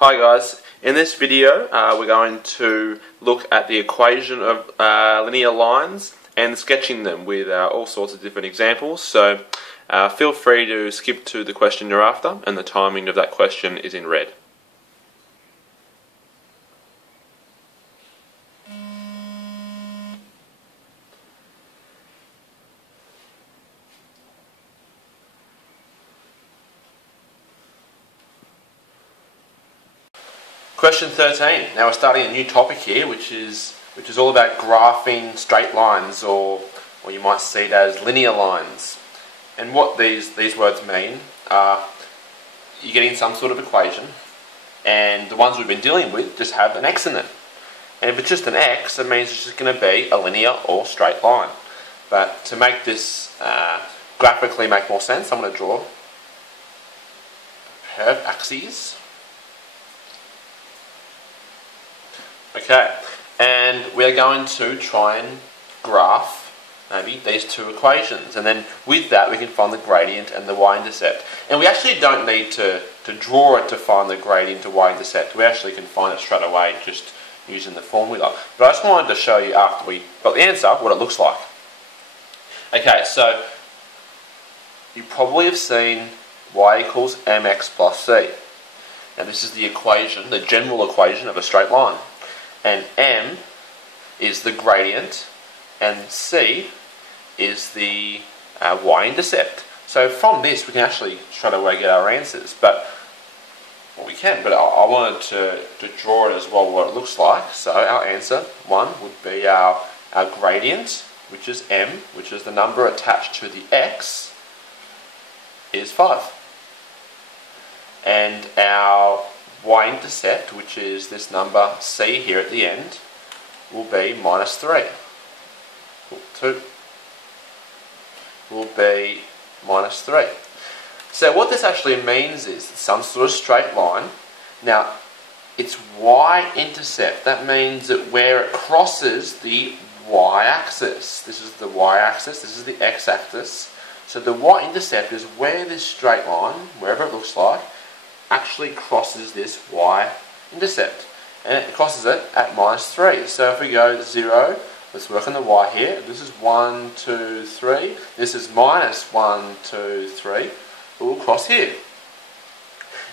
Hi guys, in this video we're going to look at the equation of linear lines and sketching them with all sorts of different examples. So feel free to skip to the question you're after, and the timing of that question is in red. Question 13. Now we're starting a new topic here, which is all about graphing straight lines, or you might see it as linear lines. And what these words mean are you're getting some sort of equation, and the ones we've been dealing with just have an x in it. And if it's just an x, it means it's just going to be a linear or straight line. But to make this graphically make more sense, I'm going to draw a pair of axes. Okay, and we're going to try and graph maybe these two equations, and then with that we can find the gradient and the y-intercept. And we actually don't need to draw it to find the gradient or y-intercept. We actually can find it straight away just using the formula. But I just wanted to show you after we got the answer what it looks like. Okay, so you probably have seen y equals mx plus c. Now this is the equation, the general equation of a straight line. And m is the gradient, and c is the y-intercept. So from this we can actually straight away get our answers. But I wanted to draw it as well, what it looks like. So our answer 1 would be our gradient, which is m, which is the number attached to the x, is 5. And our y-intercept, which is this number c here at the end, will be minus 3. 2 will be minus 3. So what this actually means is some sort of straight line. Now, it's y-intercept. That means that where it crosses the y-axis. This is the y-axis, this is the x-axis. So the y-intercept is where this straight line, wherever it looks like, actually crosses this y-intercept, and it crosses it at minus 3. So if we go 0, let's work on the y here. This is 1, 2, 3. This is minus 1, 2, 3. It will cross here.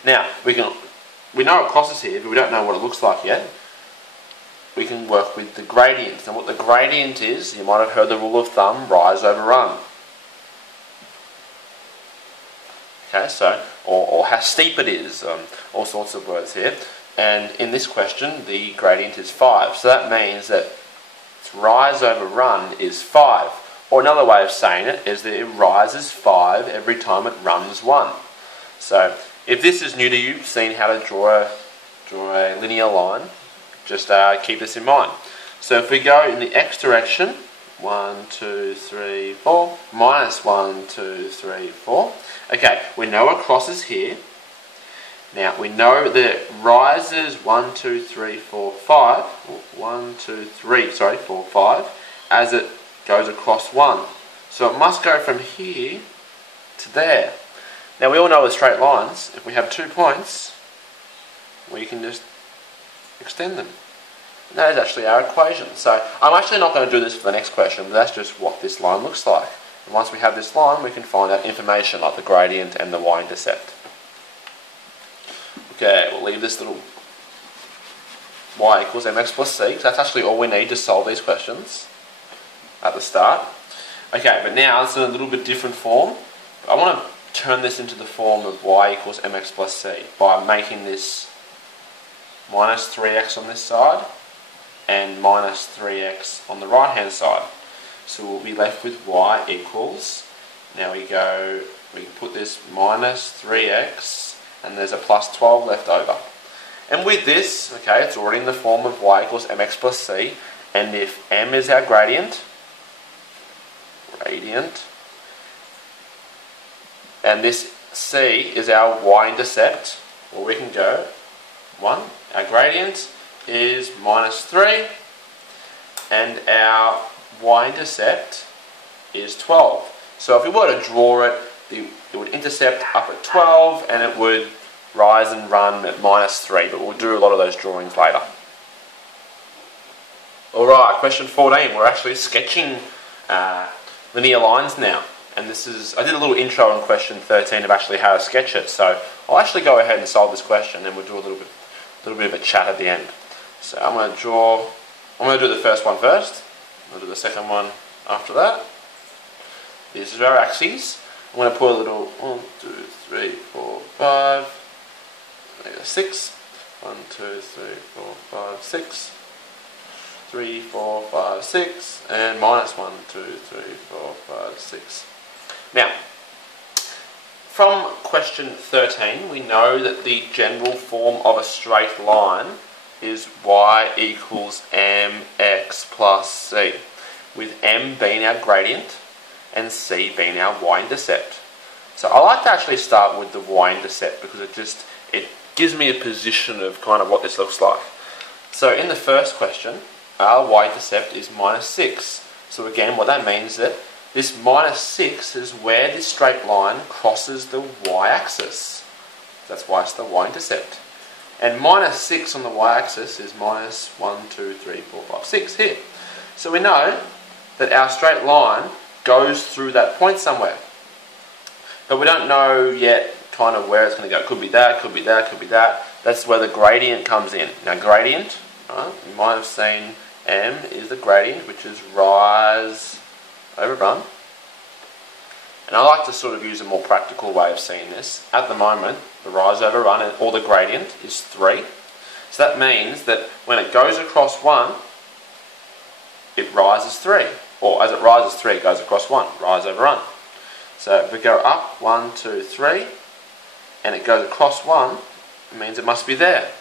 Now we know it crosses here, but we don't know what it looks like yet. We can work with the gradient, and what the gradient is, you might have heard the rule of thumb: rise over run. Okay, so, or how steep it is, all sorts of words here. And in this question, the gradient is 5. So that means that rise over run is 5. Or another way of saying it is that it rises 5 every time it runs 1. So if this is new to you, seeing how to draw a linear line, just keep this in mind. So if we go in the x direction, 1, 2, 3, 4, minus 1, 2, 3, 4. Okay, we know it crosses here. Now we know that it rises 1, 2, 3, 4, 5. 1, 2, 3, sorry, 4, 5, as it goes across 1. So it must go from here to there. Now we all know with straight lines, if we have 2 points, we can just extend them. And that is actually our equation. So I'm actually not going to do this for the next question, but that's just what this line looks like. And once we have this line, we can find out information like the gradient and the y-intercept. Okay, we'll leave this little y equals mx plus c, because that's actually all we need to solve these questions at the start. Okay, but now it's in a little bit different form. I want to turn this into the form of y equals mx plus c by making this minus 3x on this side and minus 3x on the right hand side. So we'll be left with y equals, now we can put this minus 3x, and there's a plus 12 left over. And with this, okay, it's already in the form of y equals mx plus c, and if m is our gradient, and this c is our y-intercept, well, we can go 1, our gradient is minus 3, and our y-intercept is 12. So if we were to draw it, it would intercept up at 12, and it would rise and run at -3, but we'll do a lot of those drawings later. Alright, question 14. We're actually sketching linear lines now. And this is, I did a little intro in question 13 of actually how to sketch it, so I'll actually go ahead and solve this question and we'll do a little bit of a chat at the end. So I'm going to do the first one first, I'll do the second one after that. These are our axes. I'm going to put a little 1, 2, 3, 4, 5, 6, 1, 2, 3, 4, 5, 6, 3, 4, 5, 6, and -1, 2, 3, 4, 5, 6. Now, from question 13, we know that the general form of a straight line is y equals mx plus c, with m being our gradient and c being our y-intercept. So I like to actually start with the y-intercept because it gives me a position of kind of what this looks like. So in the first question, our y-intercept is -6. So again, what that means is that this -6 is where this straight line crosses the y-axis. That's why it's the y-intercept. And -6 on the y-axis is -1, 2, 3, 4, 5, 6 here. So we know that our straight line goes through that point somewhere. But we don't know yet kind of where it's going to go. Could be that, could be that, could be that. That's where the gradient comes in. Now gradient, you might have seen m is the gradient, which is rise over run. And I like to sort of use a more practical way of seeing this. At the moment, the rise over run, or the gradient, is 3. So that means that when it goes across 1, it rises 3. Or as it rises 3, it goes across 1, rise over run. So if we go up 1, 2, 3, and it goes across 1, it means it must be there.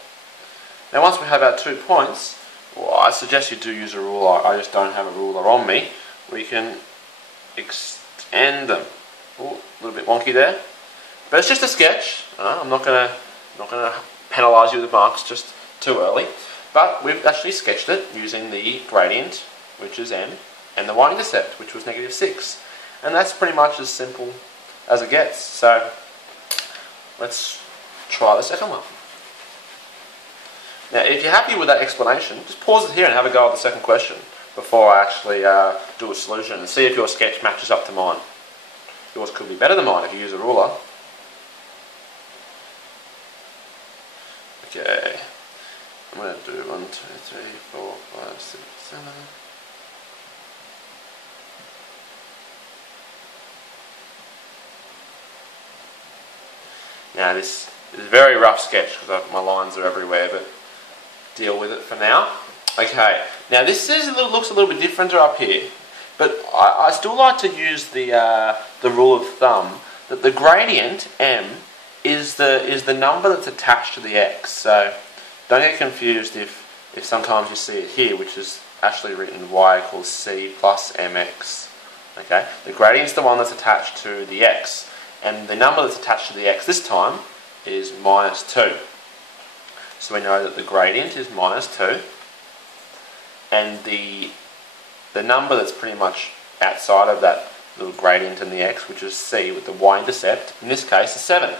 Now once we have our 2 points, well, I suggest you do use a ruler. I just don't have a ruler on me. We can extend them. Ooh, a little bit wonky there, but it's just a sketch. I'm not gonna penalise you with marks just too early. But we've actually sketched it using the gradient, which is m, and the y-intercept, which was -6, and that's pretty much as simple as it gets. So let's try the second one. Now, if you're happy with that explanation, just pause it here and have a go at the second question before I actually do a solution and see if your sketch matches up to mine. Yours could be better than mine if you use a ruler. Okay, I'm going to do 1, 2, 3, 4, 5, 6, 7. Now this is a very rough sketch because my lines are everywhere, but deal with it for now. Okay, now this looks a little bit different up here, but I still like to use the rule of thumb that the gradient m is the number that's attached to the x. So don't get confused if sometimes you see it here, which is actually written y equals c plus mx. Okay, the gradient's the one that's attached to the x, and the number that's attached to the x this time is -2. So we know that the gradient is -2, and the number that's pretty much outside of that little gradient in the x, which is c with the y-intercept, in this case is 7.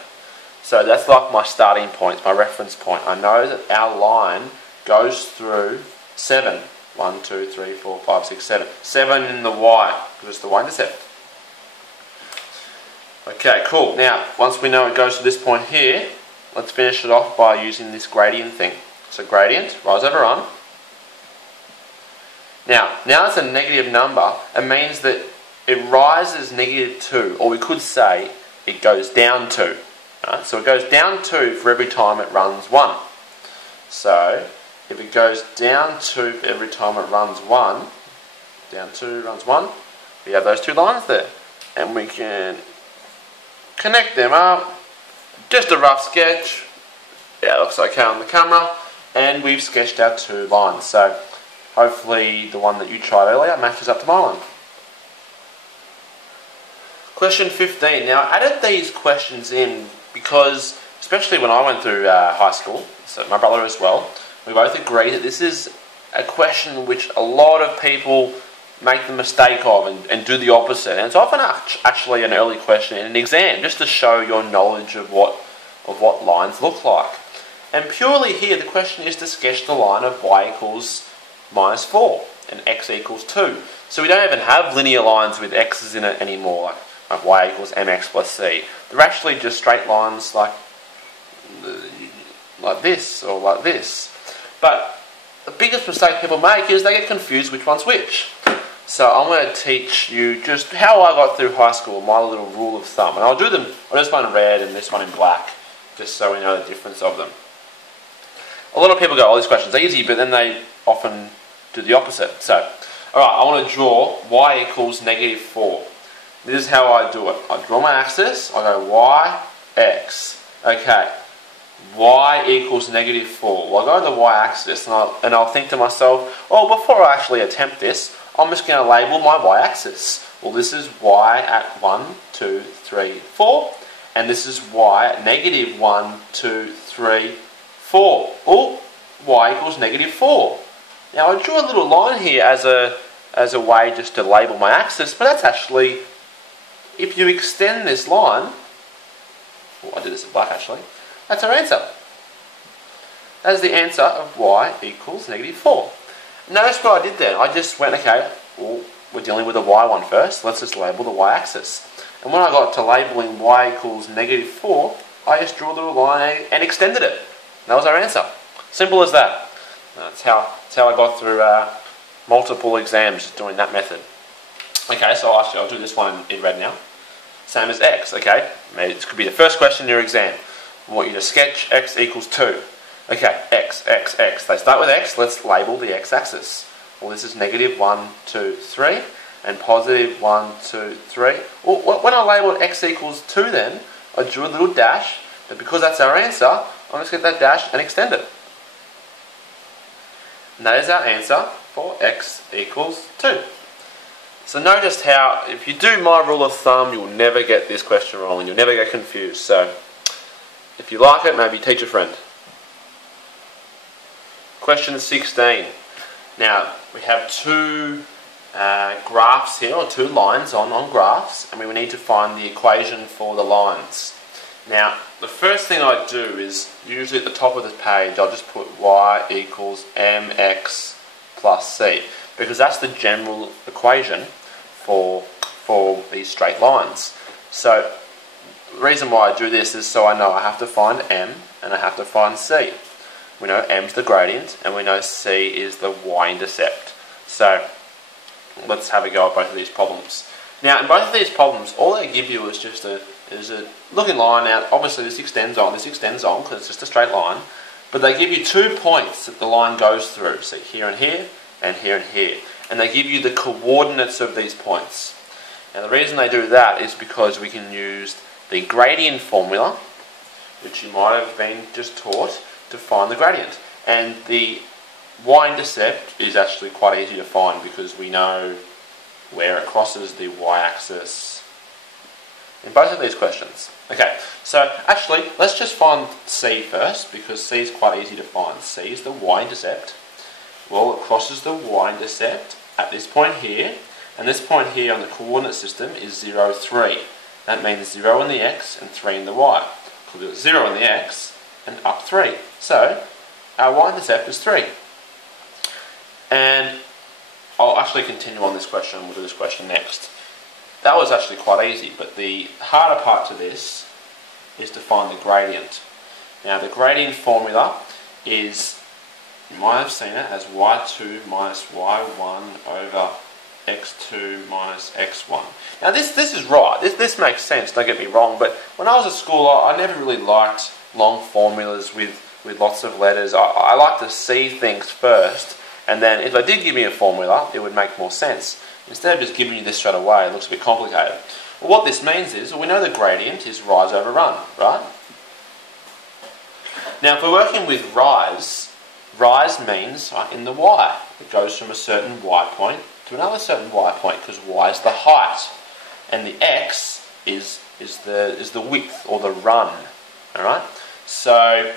So that's like my starting point, my reference point. I know that our line goes through 7. 1, 2, 3, 4, 5, 6, 7. 7 in the y, because it's the y-intercept. Okay, cool. Now, once we know it goes to this point here, let's finish it off by using this gradient thing. So gradient, rise over run. Now it's a negative number. It means that it rises -2, or we could say it goes down 2. Right? So it goes down 2 for every time it runs 1. So if it goes down 2 for every time it runs 1, down 2 runs 1, we have those 2 lines there. And we can connect them up. Just a rough sketch. Yeah, it looks okay on the camera. And we've sketched our 2 lines. So hopefully the one that you tried earlier matches up to my one. Question 15. Now I added these questions in because, especially when I went through high school, so my brother as well, we both agree that this is a question which a lot of people make the mistake of and do the opposite. And it's often actually an early question in an exam, just to show your knowledge of what of what lines look like. And purely here, the question is to sketch the line of y equals minus 4 and x equals 2. So we don't even have linear lines with x's in it anymore, like y equals mx plus c. They're actually just straight lines like this or like this. But the biggest mistake people make is they get confused which one's which. So I'm going to teach you just how I got through high school, my little rule of thumb. And I'll do this one in red and this one in black, just so we know the difference of them. A lot of people go, oh, this question's easy, but then they often do the opposite. So, alright, I want to draw y equals negative 4. This is how I do it. I draw my axis, I go y, x. Okay, y equals negative 4. Well, I go to the y-axis and I'll think to myself, well, before I actually attempt this, I'm just going to label my y-axis. Well, this is y at 1, 2, 3, 4. And this is y at negative 1, 2, 3, 4. Oh, y equals negative 4. Now, I drew a little line here as a way just to label my axis, but that's actually, if you extend this line, oh, I did this in black actually, that's our answer. That is the answer of y equals negative 4. Notice what I did there. I just went, okay, well, we're dealing with the y one first. Let's just label the y-axis. And when I got to labeling y equals negative 4, I just drew a little line and extended it. That was our answer. Simple as that. That's how I got through multiple exams just doing that method. Okay, so I'll do this one in red now. Same as x, okay? Maybe this could be the first question in your exam. I want you to sketch x equals 2. Okay, x, x, x. They start with x, let's label the x-axis. Well, this is negative 1, 2, 3, and positive 1, 2, 3. Well, when I labelled x equals 2 then, I drew a little dash, but because that's our answer, I'm just going to get that dash and extend it. And that is our answer for x equals 2. So notice how, if you do my rule of thumb, you'll never get this question wrong and you'll never get confused. So, if you like it, maybe teach a friend. Question 16. Now, we have two graphs here, or two lines on graphs, and we need to find the equation for the lines. Now, the first thing I do is, usually at the top of the page, I'll just put y equals mx plus c, because that's the general equation for these straight lines. So, the reason why I do this is so I know I have to find m and I have to find c. We know m's the gradient and we know c is the y-intercept. So, let's have a go at both of these problems. Now, in both of these problems, all they give you is just a looking line out. Obviously, this extends on because it's just a straight line. But they give you 2 points that the line goes through. So here and here, and here and here. And they give you the coordinates of these points. Now, the reason they do that is because we can use the gradient formula, which you might have been just taught, to find the gradient. And the y-intercept is actually quite easy to find because we know where it crosses the y-axis in both of these questions. Okay, so actually, let's just find c first because c is quite easy to find. C is the y-intercept. Well, it crosses the y-intercept at this point here, and this point here on the coordinate system is 0, 3. That means 0 in the x and 3 in the y. Because it's 0 in the x and up 3. So, our y-intercept is 3. And I'll actually continue on this question, we'll do this question next. That was actually quite easy, but the harder part to this is to find the gradient. Now the gradient formula is, you might have seen it as y2 minus y1 over x2 minus x1. Now this is right, this makes sense, don't get me wrong, but when I was at school I never really liked long formulas with lots of letters. I like to see things first, and then if they did give me a formula, it would make more sense. Instead of just giving you this straight away, it looks a bit complicated. Well, what this means is, well, we know the gradient is rise over run, right? Now, if we're working with rise means in the y. It goes from a certain y point to another certain y point, because y is the height, and the x is the width, or the run, alright? So,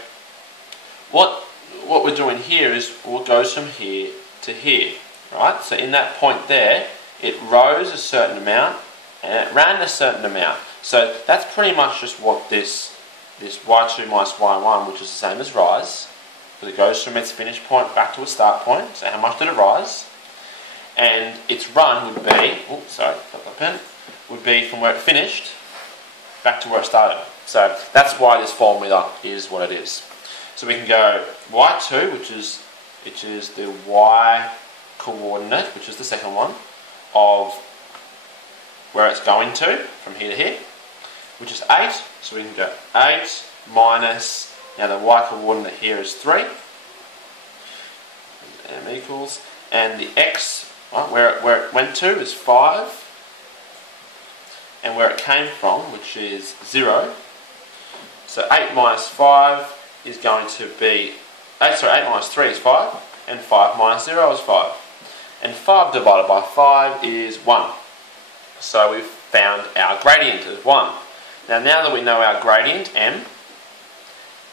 what we're doing here is what goes from here to here, right? So in that point there, it rose a certain amount and it ran a certain amount. So that's pretty much just what this this y2 minus y1, which is the same as rise, because it goes from its finish point back to its start point. So how much did it rise? And its run would be, would be from where it finished back to where it started. So that's why this formula is what it is. So we can go y2, which is the y coordinate, which is the second one, of where it's going to, from here to here, which is 8. So we can go 8 minus, now the y coordinate here is 3, m equals, and the x, right, where it went to is 5, and where it came from, which is 0. So 8 minus 5 is going to be, 8 minus 3 is 5, and 5 minus 0 is 5. And 5 divided by 5 is 1. So we've found our gradient is 1. Now that we know our gradient, m,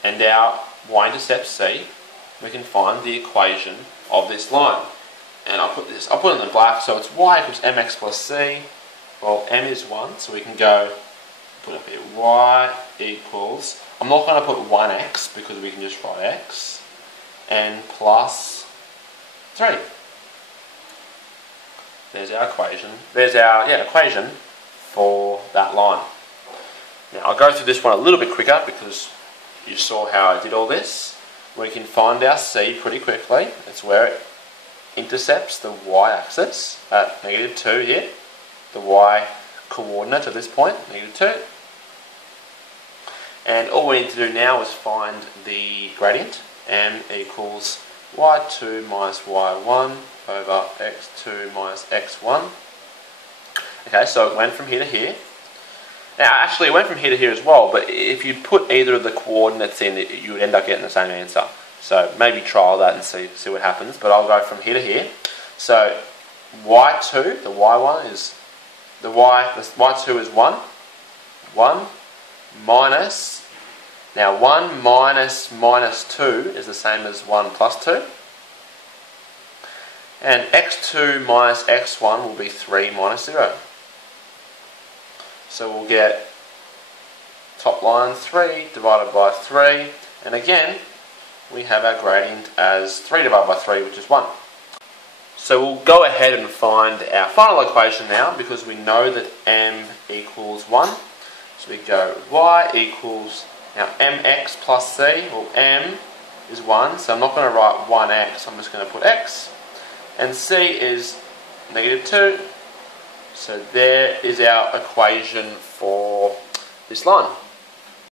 and our y-intercept, c, we can find the equation of this line. And I'll put it in the black, so it's y equals mx plus c. Well, m is 1, so we can go, put up here, y equals, I'm not going to put 1x because we can just write x, and plus 3. There's our equation. There's our equation for that line. Now I'll go through this one a little bit quicker because you saw how I did all this. We can find our c pretty quickly. It's where it intercepts the y-axis at -2 here. The y coordinate at this point, -2. And all we need to do now is find the gradient. M equals y2 minus y1 over x2 minus x1. Okay, so it went from here to here. Now actually it went from here to here as well, but if you put either of the coordinates in, you would end up getting the same answer. So maybe trial that and see what happens, but I'll go from here to here. So y2, the y1 is, the y2 is 1. 1 minus, now 1 minus minus 2 is the same as 1 plus 2. And x2 minus x1 will be 3 minus 0. So we'll get top line 3 divided by 3. And again, we have our gradient as 3 divided by 3, which is 1. So we'll go ahead and find our final equation now, because we know that m equals 1. So we go y equals, now mx plus c, well m is 1, so I'm not going to write 1x, I'm just going to put x. And c is -2, so there is our equation for this line.